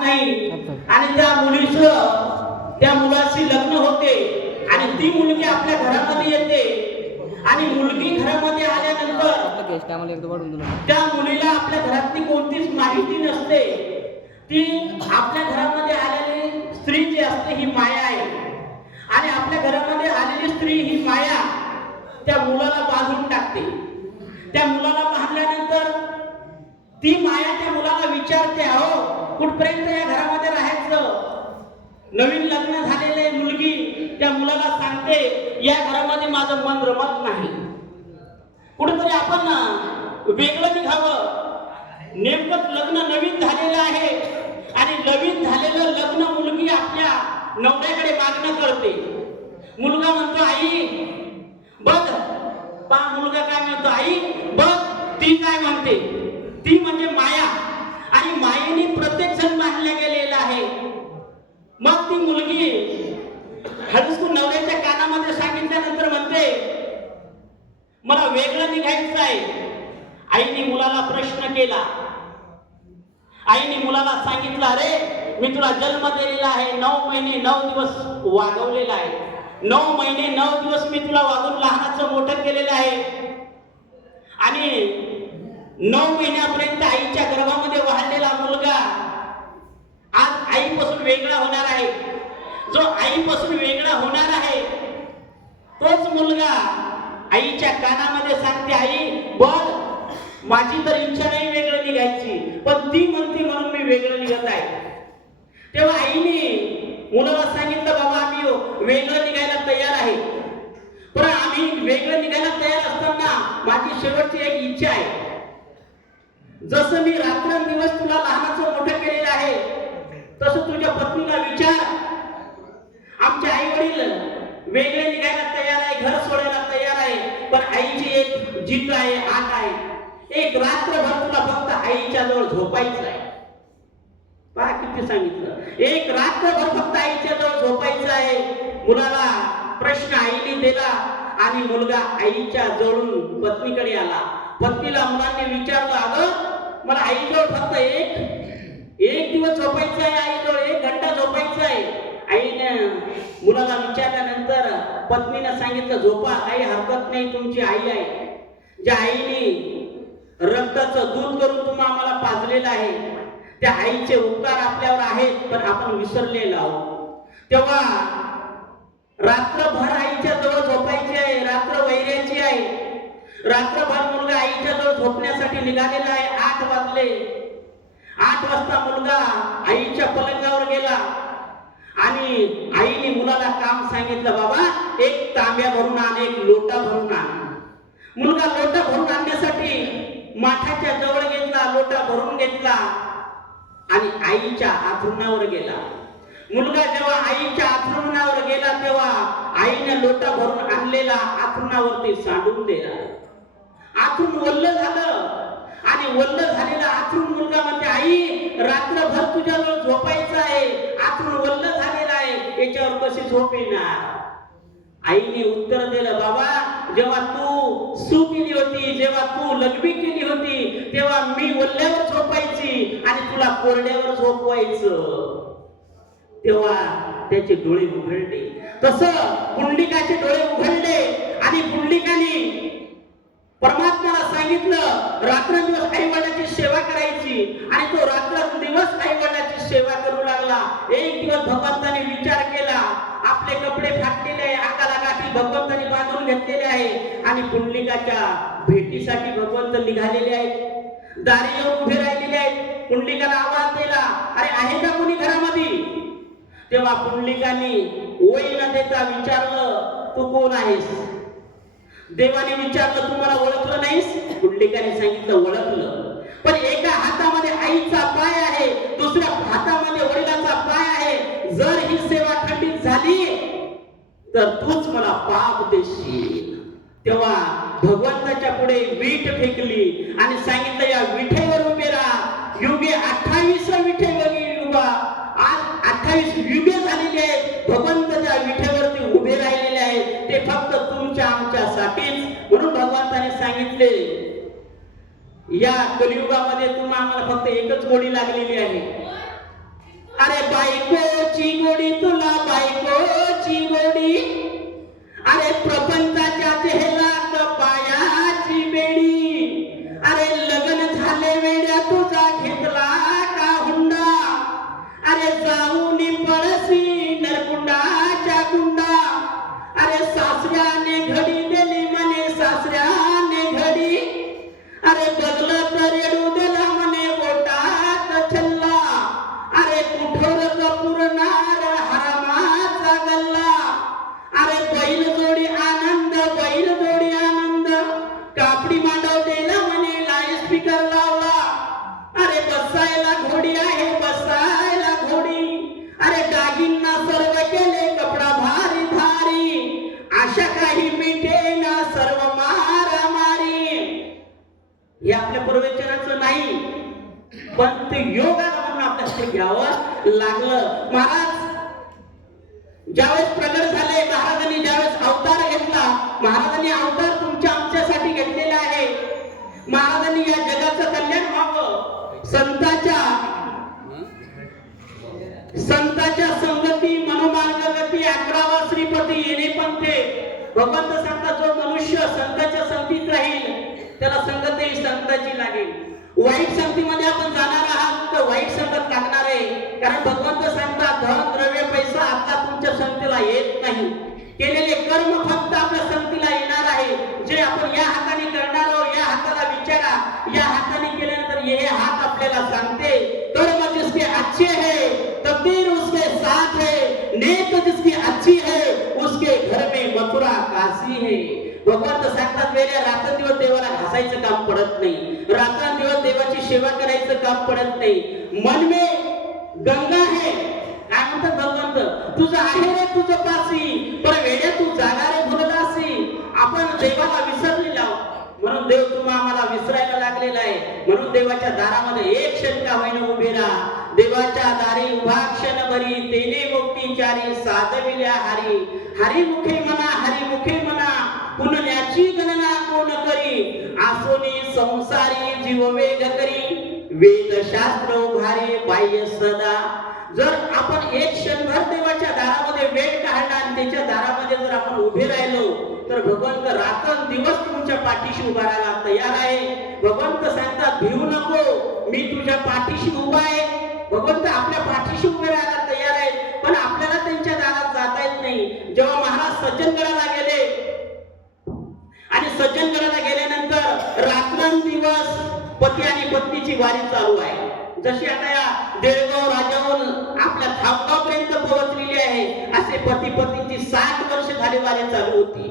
नाही. आणि त्या मुलीचं त्या मुलाशी लग्न होते. आणि ती मुलगी आपल्या घरामध्ये येते. आणि मुलगी घरामध्ये आल्यानंतर त्या मुलीला आपल्या घरातली कोणतीच माहिती नसते. ती आपल्या घरामध्ये आलेली स्त्री जी असते ही माया आहे. आणि आपल्या घरामध्ये आलेली स्त्री ही माया त्या मुलाला बांधून टाकते. त्या मुलाला बांधल्यानंतर ती माया त्या मुलाला विचारते अहो कुठपर्यंत या घरामध्ये राहायचं? नवीन लग्न झालेले मुलगी त्या मुलाला सांगते या घरामध्ये माझं मन रमत नाही. कुठेतरी आपण वेगळं निघावं. नेमकं लग्न नवीन झालेलं आहे आणि नवीन झालेलं लग्न मुलगी आपल्या नवऱ्याकडे मागणं करते. मुलगा म्हणतो आई बघ पा मुलगा काय म्हणतो आई बघ ती काय म्हणते? ती म्हणजे माया. आणि मायेने प्रत्येक जण मानल्या गेलेला आहे. मग ती मुलगी हळूच नवऱ्याच्या कानामध्ये सांगितल्यानंतर म्हणते मला वेगळं निघायचं आहे. आईने मुलाला प्रश्न केला. आईने मुलाला सांगितलं अरे मी तुला जन्म दिलेला आहे. नऊ महिने नऊ दिवस वागवलेला आहे. नऊ महिने नऊ दिवस मी तुला वागून लहानाचं मोठं केलेलं आहे. आणि नऊ महिन्यापर्यंत आईच्या गर्भामध्ये वाढलेला मुलगा आज आईपासून वेगळा होणार आहे. जो आईपासून वेगळा होणार आहे तोच मुलगा आईच्या कानामध्ये सांगते आई बघ माझी तर इच्छा नाही वेगळं निघायची पण ती म्हणते म्हणून मी वेगळं निघत आहे. तेव्हा आईने मुलाला सांगितलं बाबा आम्ही वेगळं निघायला तयार आहे. पण आम्ही वेगळं निघायला तयार असताना माझी शेवटची एक इच्छा आहे. जसं मी रात्रंदिवस तुला लहानाचं मोठं केलेलं आहे तसं तुझ्या पत्नीला विचार. आमचे आई वडील वेगळे निघायला तयार आहे घर सोडायला तयार आहे पण आईची एक जिद्द आहे आट आहे. एक रात्रभर तुला फक्त आईच्या जवळ झोपायचं आहे. पहा किती सांगितलं. एक रात्रभर फक्त आईच्या जवळ झोपायचं आहे. मुलाला प्रश्न आईने दिला. आणि मुलगा आईच्या जवळून पत्नीकडे आला. पत्नीला मुलांनी विचारलं अगं मला आईजवळ फक्त एक एक दिवस झोपायचं आहे आईजवळ एक घंटा झोपायचं आहे. आईने मुलाला विचारल्यानंतर पत्नीने सांगितलं झोपा काही हरकत नाही तुमची आई आहे. ज्या आईने रक्ताचं दूध करून तुम्हा आम्हाला पाजलेलं आहे त्या आईचे उपकार आपल्यावर आहेत पण आपण विसरलेलो आहोत. तेव्हा रात्रभर आईच्या जवळ झोपायची आहे रात्र वैऱ्याची आहे. रात्रभर मुलगा आईच्या जवळ झोपण्यासाठी निघालेला आहे आठ वाजले. आठ वाजता मुलगा आईच्या पलंगावर गेला. आणि आईने मुलाला काम सांगितलं बाबा एक तांब्या भरून आण एक लोटा भरून आण. मुलगा लोटा भरून आणण्यासाठी माठाच्या जवळ घेतला लोटा भरून घेतला. आणि आईच्या आथरुणावर गेला. मुलगा जेव्हा आईच्या आथरुणावर गेला तेव्हा आईने लोटा भरून आणलेला आथरुणावरती सांडून दिला. आथरून वल्ल झालं. आणि वल्ल झालेला आथरून मुलगा म्हणते आई रात्रभर तुझ्याजवळ झोपायचं आहे. आथरून वल्ल झालेला आहे. याच्यावर कशी झोप येणार? आईने उत्तर दिलं बाबा जेव्हा तू सू केली होती जेव्हा तू लघवी केली होती तेव्हा मी वल्ल्यावर झोपायची आणि तुला कोरड्यावर झोपवायचं. तेव्हा त्याचे डोळे उघडले. तसं पुंडलिकाचे डोळे उघडले आणि पुंडलिकाने परमात्माला सांगितलं रात्रंदिवस आई वडिलांची सेवा करायची आणि तो रात्रंदिवस आई वडिलांची सेवा करू लागला. एक दिवस भगवंताने विचार केला आपले कपडे फाटलेले आहे अंगाला गाठी भगवंताने बांधून घेतलेले आहे आणि पुंडलिकाच्या भेटीसाठी भगवंत निघालेले आहेत. दारी येऊन उभे राहिलेले आहेत. पुंडलिकाला आवाज दिला अरे आहे का कोणी घरामध्ये? तेव्हा पुंडलिकांनी ओळी न देता विचारलं तू कोण आहेस? देवाने विचारलं तू मला ओळखलं नाहीस? पुंडलिकाने सांगितलं ओळखलं. पण एका हातामध्ये आईचा पाय आहे दुसऱ्या हातामध्ये वडिलाचा पाय आहे. जर ही सेवा खंडित झाली तर तूच मला पाप देशील. तेव्हा भगवंताच्या पुढे वीट फेकली आणि सांगितलं या विठे सांगितले. या कलियुगामध्ये तुम्ही आम्हाला फक्त एकच गोडी लागलेली आहे. अरे बायकोची गोडी तुला बायकोची गोडी. अरे प्रपंचाच्या चेहरा पायाची काही सर्व मारामारी हे आपल्या पूर्वजनाचं नाही पण ते योगाला म्हणून आपल्याकडे घ्यावं लागलं. महाराज ज्यावेळेस प्रगट झाले महाराजांनी ज्यावेळेस अवतार घेतला महाराजांनी संत सांगता जो मनुष्य संताच्या संगतीत राहील त्याला संगती संताची लागेल. वाईट संगतीमध्ये आपण जाणार आहात तर वाईट संगत लागणार आहे. कारण भगवंत सांगतात धन द्रव्य पैसा आता तुमच्या संगतीला येत नाही. केलेले कर्म फक्त आपल्या संगतीला मथुरा हे. भगवंत सांगतात वेळेला रात्रंदिवस देवाला घासायचं काम पडत नाही. रात्रंदिवस देवाची सेवा करायचं काम पडत नाही. मन मे गंगा है. काय म्हणतात भगवंत? तुझं आहे रे तुझं पासी. पण वेड्या तू जाणार रे भुलदासी. आपण देवाला विसरलेला आहोत. म्हणून देव तुम्हा आम्हाला विसरायला लागलेला आहे. म्हणून देवाच्या दारामध्ये एक क्षण का होईना उभे राहा. देवाच्या दारी उभा क्षण भरी. तेने मुक्तीचारी साधविल्या हरी. हरी मुखे म्हणा हरीमुखे म्हणा पुण्याची गणना कोण करी? आसोनी संसारी जीव वेग करी. वेद शास्त्र उभारी बाह्य सदा. जर आपण एक क्षणभर देवाच्या दारामध्ये वेळ काढला आणि त्याच्या दारामध्ये जर आपण उभे राहिलो तर भगवंत रात्र दिवस तुमच्या पाठीशी उभा राहायला तयार आहे. भगवंत सांगतात भिवू नको मी तुझ्या पाठीशी उभा आहे. भगवंत आपल्या पाठीशी उभे राहायला तयार आहे. पण आपण सज्जन करायला गेले. आणि सज्जनगडाला गेल्यानंतर रात्रंदिवस पती आणि पत्नीची वारी चालू आहे. जशी आता या देळगाव राजाहून आपल्या खामगाव पर्यंत पोहोचलेली आहे असे पती पत्नीची साठ वर्ष झाली वारी चालू होती.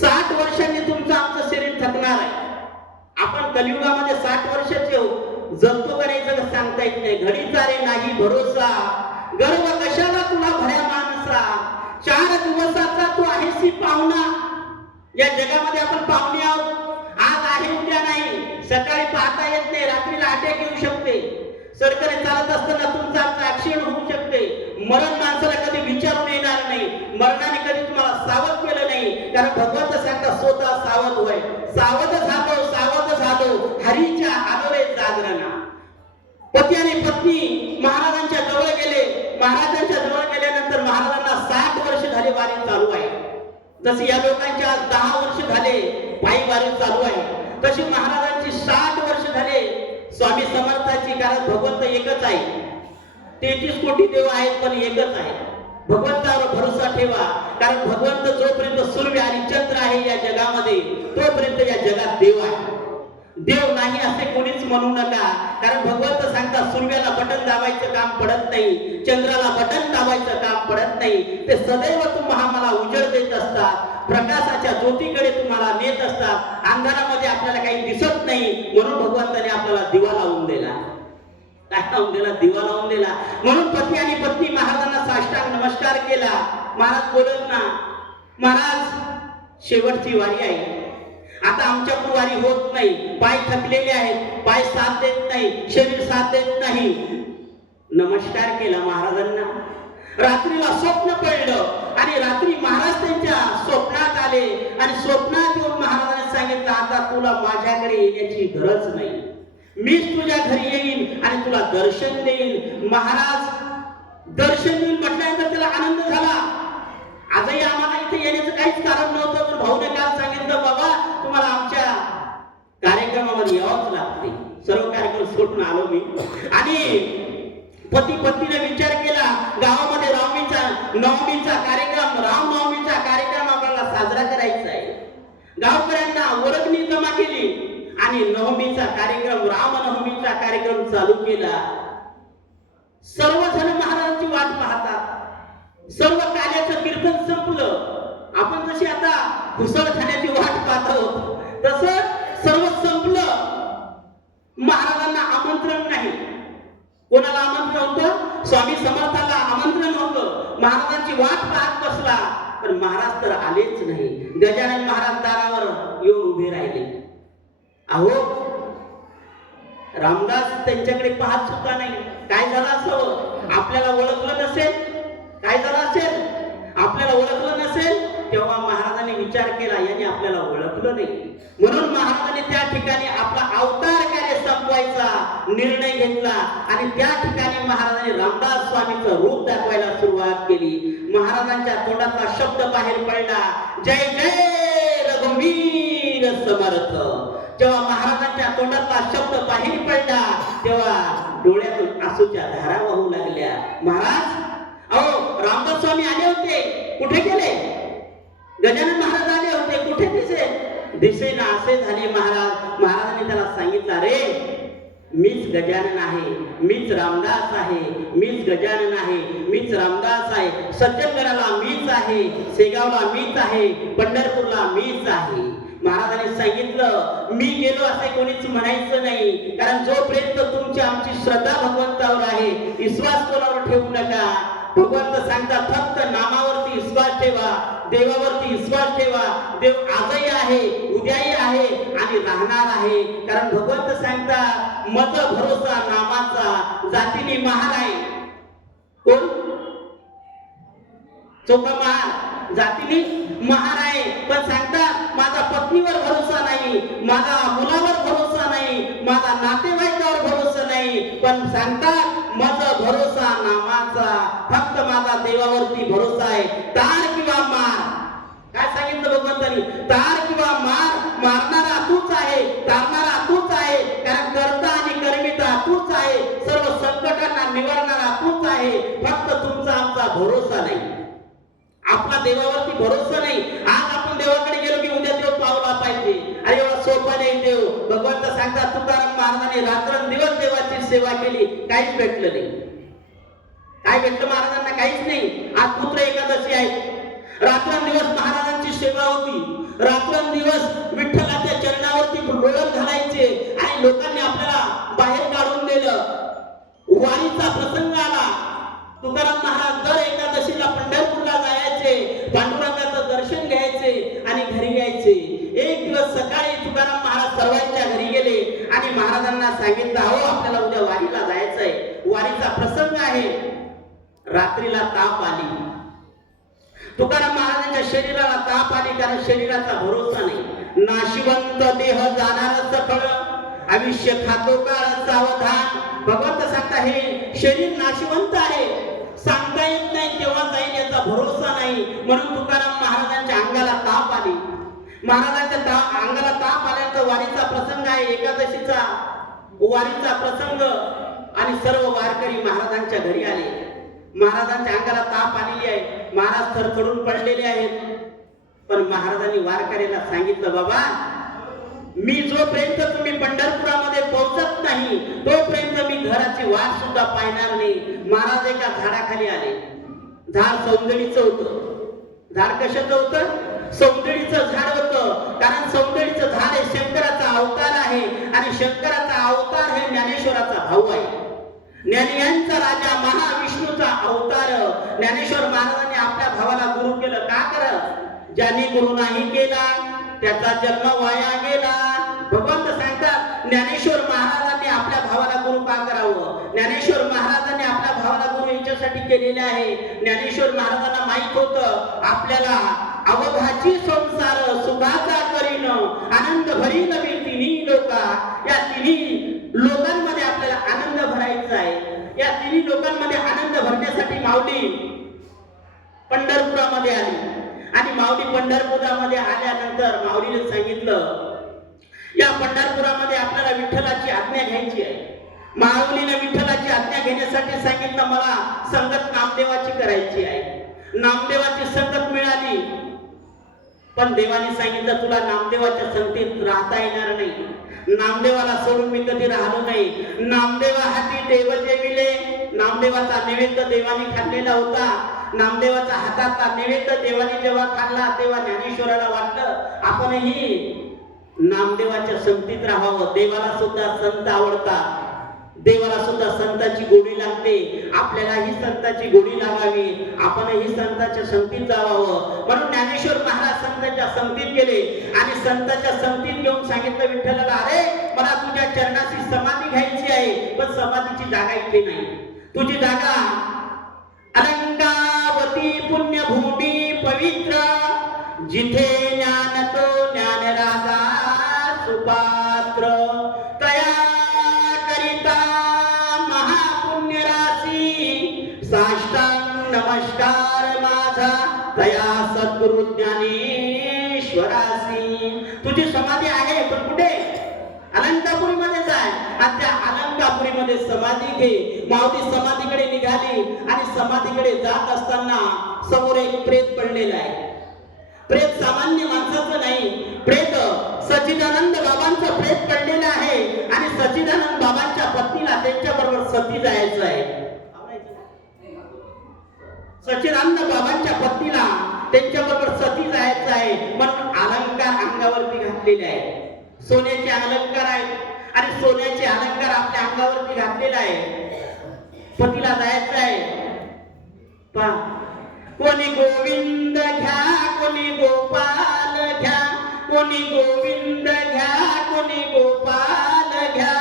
साठ वर्षांनी तुमचं आमचं शरीर थकणार आहे. आपण कलियुगामध्ये साठ वर्षाचे हो जगतो करायचं सांगता येत नाही. घडी चारे नाही भरोसा. गर्व कशाला तुला भऱ्या माणसा चार दिवसाचा तू आहेसी पाहुणा. या जगामध्ये आपण पाहुणे आहोत. आज आहे उद्या नाही. सकाळी पाहता येत नाही. रात्रीला अटॅक येऊ शकते. सरकारी चालत असताना तुमचा आमचा ऍक्सिडेंट होऊ शकते. मरण माणसाला कधी विचारून येणार नाही. मरणाने कधी तुम्हाला सावध केलं नाही. कारण भगवंत सांगता स्वतः सावध होय. सावध झालो सावध झालो. हरीच्या आदोरे जागरणा. पती आणि पत्नी महाराजांच्या जवळ गेले. महाराजांच्या जवळ जसे या लोकांच्या आज दहा वर्ष झाले पायी वारी चालू आहे तशी महाराजांची साठ वर्ष झाले स्वामी समर्थाची कारण भगवंत एकच आहे. तेहतीस कोटी देव आहेत पण एकच आहे. भगवंतावर भरोसा ठेवा कारण भगवंत जोपर्यंत सूर्य आणि चंद्र आहे या जगामध्ये तोपर्यंत या जगात देव आहे. देव नाही असे कोणीच म्हणू नका कारण भगवंत सांगता सूर्याला बटन दाबायचं काम पडत नाही चंद्राला बटन दाबायचं काम पडत नाही. ते सदैव तुम्हाला मला उजळ देत असतात. प्रकाशाच्या ज्योतीकडे तुम्हाला नेत असतात. अंधारामध्ये आपल्याला काही दिसत नाही. म्हणून भगवंताने आपल्याला दिवा लावून दिला. काय लावून दिला? दिवा लावून दिला. म्हणून पती आणि पत्नी महाराजांना साष्टांग नमस्कार केला. महाराज बोलत ना महाराज शेवटची वारी आहे. आता आमच्या वारी होत नाही. पाय थकलेले आहेत. पाय साथ देत नाही. शरीर साथ देत नाही. नमस्कार केला महाराजांना. रात्रीला स्वप्न पडलं. आणि रात्री महाराज त्यांच्या स्वप्नात आले. आणि स्वप्नात येऊन महाराजांनी सांगितलं आता तुला माझ्याकडे येण्याची गरज नाही. मीच तुझ्या घरी येईन आणि तुला दर्शन देईन. महाराज दर्शन देऊन म्हटल्यानंतर त्याला आनंद झाला. आजही आम्हाला इथे येण्याचं काहीच कारण नव्हतं. पण भाऊने काल सांगितलं बाबा तुम्हाला आमच्या कार्यक्रमामध्ये यावंच लागते. सर्व कार्यक्रम सोडून आलो मी. आणि पती पत्नीने विचार केला गावामध्ये रामीचा नवमीचा कार्यक्रम रामनवमीचा कार्यक्रम आपल्याला साजरा करायचा आहे. गावकऱ्यांना वर्गणी जमा केली आणि नवमीचा कार्यक्रम रामनवमीचा कार्यक्रम चालू केला. सर्वजण महाराजांची वाट पाहतात. सर्व कार्याचं कीर्तन संपलं. आपण जशी आता घुसळ खाण्याची वाट पाहतो तसं सर्व संपलं. महाराज कोणाला आमंत्रण होतं? स्वामी समर्थाला आमंत्रण होतं. महाराजांची वाट पाहत बसला. पण महाराज तर आलेच नाही. गजानन महाराज दारावर येऊन उभे राहिले. अहो रामदास त्यांच्याकडे पाहत सुद्धा नाही. काय झालं असावं आपल्याला ओळखलं नसेल? काय झालं असेल? आपल्याला ओळखलं नसेल? तेव्हा महाराजांनी विचार केला याने आपल्याला ओळखलं नाही. म्हणून महाराजांनी त्या ठिकाणी आपला अवतार निर्णय घेतला आणि त्या ठिकाणी महाराजांनी रामदास स्वामीचं रूप दाखवायला सुरुवात केली. महाराजांच्या तोंडातला शब्द बाहेर पडला. जय जय रघुवीर समर्थ. जेव्हा महाराजांच्या तोंडातला शब्द बाहेर पडला तेव्हा डोळ्यातून आसूच्या धारा वाहू लागल्या. महाराज अहो रामदास स्वामी आले होते. कुठे गेले? गजानन महाराज आले होते. कुठे दिसे दिसेना असे झाले महाराज. महाराजांनी त्याला सांगितलं रे मीच गजानन आहे मीच रामदास आहे मीच गजानन आहे मीच रामदास आहे सज्जनगडाला मीच आहे शेगावला मीच आहे पंढरपूरला मीच आहे. महाराजांनी सांगितलं मी गेलो असे कोणीच म्हणायचं नाही कारण जोपर्यंत तुमची आमची श्रद्धा भगवंतावर आहे विश्वास कोणावर ठेवू नका. भगवंत सांगतात फक्त नामावरती विश्वास ठेवा देवावरती विश्वास ठेवा. देव आजही आहे उद्याही आहे आणि राहणार आहे. कारण भगवंत सांगतात मत भरोसा नामाचा जातीने महान आहे. कोण? चौथा महार. जातीने महार आहे. पण सांगतात माझा पत्नीवर भरोसा नाही माझा मुलावर भरोसा नाही माझा नातेवाईकावर भरोसा नाही. पण सांगतात माझा भरोसा नामाचा फक्त देवावरती भरोसा आहे. तार किंवा मार. काय सांगितलं भगवंतानी? तार किंवा मार मारणारा तूच आहे तारणारा तूच आहे कारण कर्ता आणि कर्मिता तूच आहे सर्व संकटांना निवारणारा तूच आहे फक्त तुमचा आमचा भरोसा नाही. आपला देवावरती भरोसा नाही. आज आपण देवाकडे गेलो की उद्या देव पावला पाहिजे अरे एवढा सोपा नाही देव. भगवंत सांगतात तुकाराम महाराजांनी रात्रंदिवस देवाची सेवा केली काहीच भेटलं नाही. काय व्यक्त महाराजांना काहीच नाही. आज पुत्र एकादशी आहे. रात्रंदिवस महाराजांची सेवा होती. रात्रंदिवस विठ्ठलाच्या चरणावरती लोळण घालायचे आणि लोकांनी आपल्याला बाहेर काढून दिलं वारीचा प्रसंग आला. तुकाराम महाराज दर एकादशीला पंढरपूरला जायचे. पांडुरंगाचं दर्शन घ्यायचे आणि घरी यायचे. एक दिवस सकाळी तुकाराम महाराज सर्वांच्या घरी गेले आणि महाराजांना सांगितलं अहो आपल्याला उद्या वारीला जायचंय. वारीचा प्रसंग आहे. रात्रीला ताप आली. तुकाराम महाराजांच्या शरीराला ताप आली त्याला शरीराचा भरोसा नाही. नाशिवंत देह जाणारच फळ आयुष्य खातो काळ सावधान. भगवंत सांगता हे शरीर नाशिवंत आहे. सांगता येत नाही तेव्हा जाईल याचा भरोसा नाही. म्हणून तुकाराम महाराजांच्या अंगाला ताप आली. महाराजांच्या ता अंगाला ताप आल्यानंतर वारीचा प्रसंग आहे एकादशीचा. वारीचा प्रसंग. आणि सर्व वारकरी महाराजांच्या घरी आले. महाराजांच्या अंगाला ताप आलेली आहे. महाराज थरथडून पडलेले आहेत. पण महाराजांनी वारकऱ्याला सांगितलं बाबा मी जोपर्यंत तुम्ही पंढरपुरामध्ये पोहोचत नाही तोपर्यंत मी घराची वाट सुद्धा पाहणार नाही. महाराज एका झाडाखाली आले. झाड सौंदर्याचं होत. झाड कशाचं होत? सौंदर्याचं झाड होत. कारण सौंदर्याचं झाड हे शंकराचा अवतार आहे आणि शंकराचा अवतार हे ज्ञानेश्वराचा भाऊ आहे ज्ञानियांचा राजा महाविष्णूचा अवतार ज्ञानेश्वर महाराजांनी आपल्या भावाला गुरु केलं. का कर? ज्याने गुरु नाही केला त्याचा जन्म वाया गेला. भगवंत सांगतात ज्ञानेश्वर महाराजांनी आपल्या भावाला गुरु का करावं? ज्ञानेश्वर महाराजांनी आपल्या भावाला गुरु याच्यासाठी केलेले आहे. ज्ञानेश्वर महाराजांना माहीत होतं आपल्याला अवघाची संसार सुखाचा करीन आनंद भरीन मी तिन्ही लोका. या तिन्ही लोकांमध्ये आपल्याला आनंद भरायचा आहे या तिन्ही लोकांमध्ये आनंद भरण्यासाठी माऊली पंढरपुरामध्ये आली. आणि माऊली पंढरपुरामध्ये आल्यानंतर माऊलीने सांगितलं या पंढरपुरामध्ये आपल्याला विठ्ठलाची आज्ञा घ्यायची आहे. माऊलीने विठ्ठलाची आज्ञा घेण्यासाठी सांगितलं मला संगत नामदेवाची करायची आहे. नामदेवाची संगत मिळाली. पण देवाने सांगितलं तुला नामदेवाच्या संगतीत राहता येणार नाही. नामदेवाला सोडून मी कधी राहिलो नाही. नामदेवा हाती देव जेविले नामदेवाचा नैवेद्य देवाने खाल्लेला होता. नामदेवाचा हाताचा नैवेद्य देवाने जेव्हा खाल्ला तेव्हा ज्ञानेश्वराला वाटलं आपणही नामदेवाच्या संगतीत राहावं. देवाला सुद्धा संत आवडतात. देवाला सुद्धा संतांची गोडी लागते. आपल्यालाही संतांची गोडी लागावी. आपणही संतांच्या संगतीत जावावं. म्हणून ज्ञानेश्वर महाराज संतांच्या संगतीत गेले आणि संतांच्या संगतीत घेऊन सांगितलं विठ्ठलाला अरे मला तुझ्या चरणाची समाधी घ्यायची आहे पण समाधीची जागा इथे नाही. तुझी जागा. अलंकावती पुण्यभूमी पवित्र. जिथे ज्ञान तो ज्ञान राजा सुपात्र. तया करिता महापुण्य राशी साष्टांग नमस्कार माझा. तया सद्गुरु ज्ञानेश्वरासी तुझी समाधी आहे पण कुठे? अलंकापुरीमध्येच आहे. आता म्हणजे समाधी घे. माऊली समाधीकडे निघाली आणि समाधीकडे जात असताना समोर एक प्रेत पडलेला आहे. प्रेत सामान्य माणसाचं नाही. प्रेत सचिदानंद बाबांचा प्रेत पडलेला आहे आणि सचिदानंद बाबांच्या पत्नीला त्यांच्या बरोबर सती जायचं आहे. सचिदानंद बाबांच्या पत्नीला त्यांच्या बरोबर सती जायचं आहे. म्हणून अलंकार अंगावरती घातलेले आहे. सोन्याचे अलंकार आहेत. आणि सोन्याचे अलंकार आपल्या अंगावरती घातलेला आहे. पतीला जायचं आहे. पा कोणी गोविंद घ्या कोणी गोपाल घ्या कोणी गोविंद घ्या कोणी गोपाल घ्या.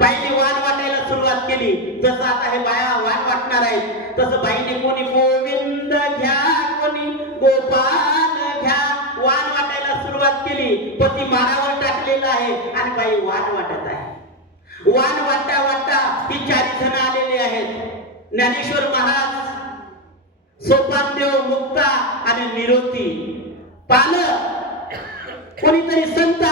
बाईने वाण वाटायला सुरुवात केली. जसं आता हे बाया वाण वाटणार आहेत तसं बाईने कोणी गोविंद घ्या कोणी गोपाल घ्या. वाण वाटायला सुरुवात केली. पती मारावर आलेला आहे आणि बाई वाण वाटत आहे. वाद वाटता वाटता ही चारी जण आलेली आहेत. ज्ञानेश्वर महाराज सोपानदेव मुक्ता आणि निरोती. पालक कोणीतरी संत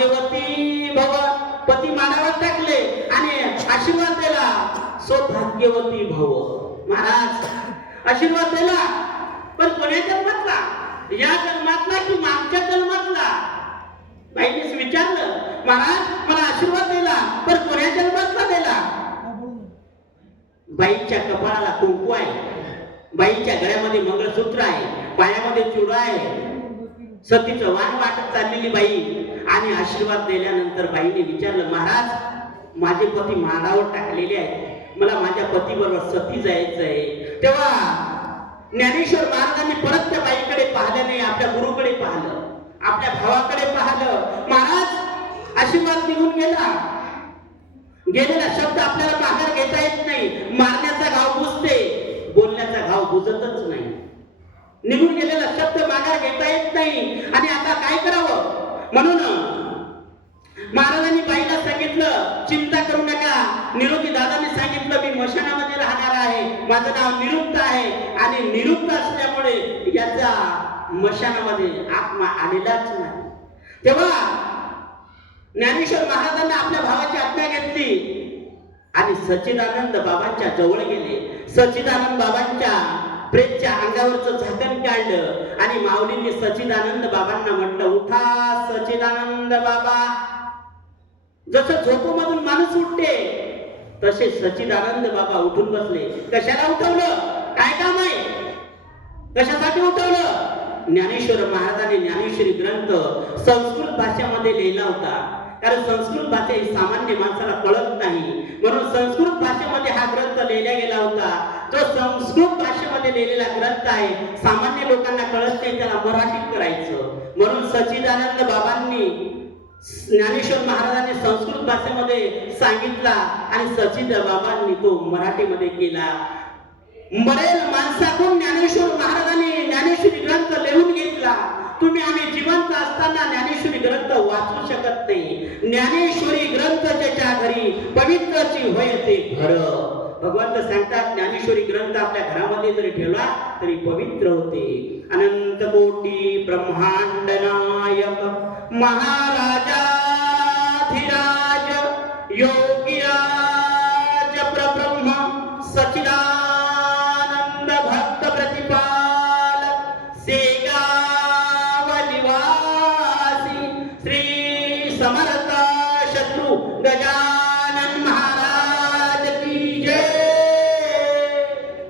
भाग्यवती भव पती मानावर टाकले आणि आशीर्वाद दिला. सौभाग्यवती भव. महाराज आशीर्वाद दिला. पण कोण्या जन्मातला? या जन्मातला की मागच्या जन्मातला? बाईनेच विचारलं. महाराज मला आशीर्वाद दिला पण कोण्या जन्मातला दिला? बाईच्या कपाळाला कुंकू आहे. बाईच्या गळ्यामध्ये मंगळसूत्र आहे. पायामध्ये चुडा आहे. सतीचं वाण वाटत चाललेली बाई आणि आशीर्वाद दिल्यानंतर बाईने विचारलं महाराज माझे पती मानावर टाकलेले आहेत. मला माझ्या पतीबरोबर सती जायचं आहे तेव्हा ज्ञानेश्वर महाराजांनी परत त्या बाईकडे पाहिलं नाही आपल्या गुरुकडे पाहिलं. आपल्या भावाकडे पाहिलं. महाराज आशीर्वाद निघून गेला. गेलेला शब्द आपल्याला बाहेर घेता येत नाही. मारण्याचा घाव बुजते. बोलण्याचा घाव बुजतच नाही. निघून गेलेला शब्द माघार घेता येत नाही आणि आता काय करावं म्हणून महाराजांनी बाईला सांगितलं चिंता करू नका. निरोगी दादाने सांगितलं मी मशानामध्ये राहणार आहे. माझं नाव निरुक्त आहे. आणि निरुक्त असल्यामुळे याचा मशानामध्ये आत्मा आलेलाच नाही. तेव्हा ज्ञानेश्वर महाराजांना आपल्या भावाची आज्ञा घेतली. आणि सच्चिदानंद बाबांच्या जवळ गेले. सच्चिदानंद बाबांच्या प्रेतच्या अंगावरचं झाकण काढलं आणि माऊलींनी सचिदानंद बाबांना म्हटलं उठा सचिदानंद बाबा. जसं झोपूमधून माणूस उठते तसे सचिदानंद बाबा उठून बसले. कशाला उठवलं? काय काम आहे? कशासाठी उठवलं? ज्ञानेश्वर महाराजांनी ज्ञानेश्वरी ग्रंथ संस्कृत भाषेमध्ये लिहिला होता. कारण संस्कृत भाषा ही सामान्य माणसाला कळत नाही. म्हणून संस्कृत भाषेमध्ये हा ग्रंथ लिहिला गेला होता. तो संस्कृत मध्ये लिहिलेला ग्रंथ आहे सामान्य लोकांना कळत नाही त्याला मराठीत करायचं. म्हणून सचिदानंद बाबांनी ज्ञानेश्वर महाराजांनी संस्कृत भाषेमध्ये सांगितला आणि सचिद बाबांनी तो मराठीमध्ये केला. मरेल माणसाकडून ज्ञानेश्वर महाराजांनी ज्ञानेश्वरी ग्रंथ लिहून घेतला. तुम्ही आम्ही जिवंत असताना ज्ञानेश्वरी ग्रंथ वाचू शकत नाही. ज्ञानेश्वरी ग्रंथ त्याच्या घरी पवित्रची होय ते घर. भगवंत सांगतात ज्ञानेश्वरी ग्रंथ आपल्या घरामध्ये जरी ठेवला तरी पवित्र होते. अनंत कोटी ब्रह्मांड नायक महाराजाधिराज योग